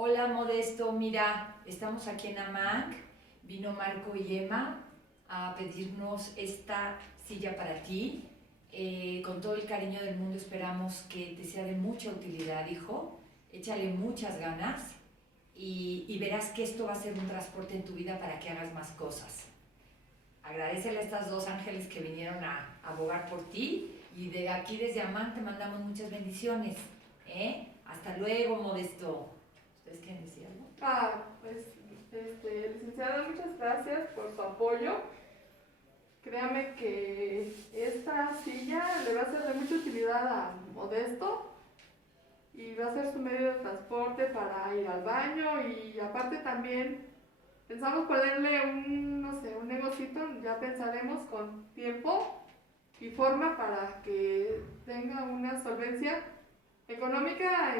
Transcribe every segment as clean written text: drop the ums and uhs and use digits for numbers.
Hola Modesto, mira, estamos aquí en AMAC, vino Marco y Emma a pedirnos esta silla para ti. Con todo el cariño del mundo esperamos que te sea de mucha utilidad, hijo. Échale muchas ganas y verás que esto va a ser un transporte en tu vida para que hagas más cosas. Agradécele a estas dos ángeles que vinieron a abogar por ti y de aquí desde AMAC te mandamos muchas bendiciones. Hasta luego, Modesto. ¿Ustedes quieren decir algo? Licenciada, muchas gracias por su apoyo. Créame que esta silla le va a ser de mucha utilidad a Modesto y va a ser su medio de transporte para ir al baño, y aparte también pensamos ponerle un negocito, ya pensaremos con tiempo y forma para que tenga una solvencia económica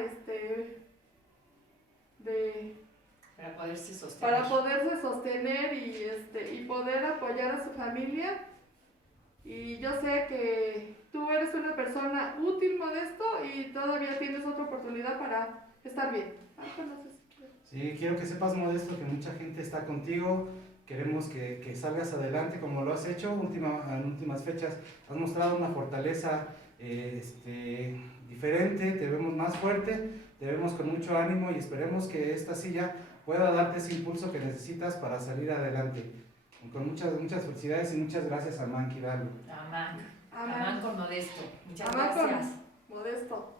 para poderse sostener y poder apoyar a su familia. Y yo sé que tú eres una persona útil, Modesto, y todavía tienes otra oportunidad para estar bien. Sí, quiero que sepas, Modesto, que mucha gente está contigo. Queremos que salgas adelante como lo has hecho en últimas fechas. Has mostrado una fortaleza diferente, te vemos más fuerte, te vemos con mucho ánimo y esperemos que esta silla pueda darte ese impulso que necesitas para salir adelante. Con muchas felicidades y muchas gracias a Mank Hidalgo. Amán con Modesto. Muchas Amán gracias. con Modesto.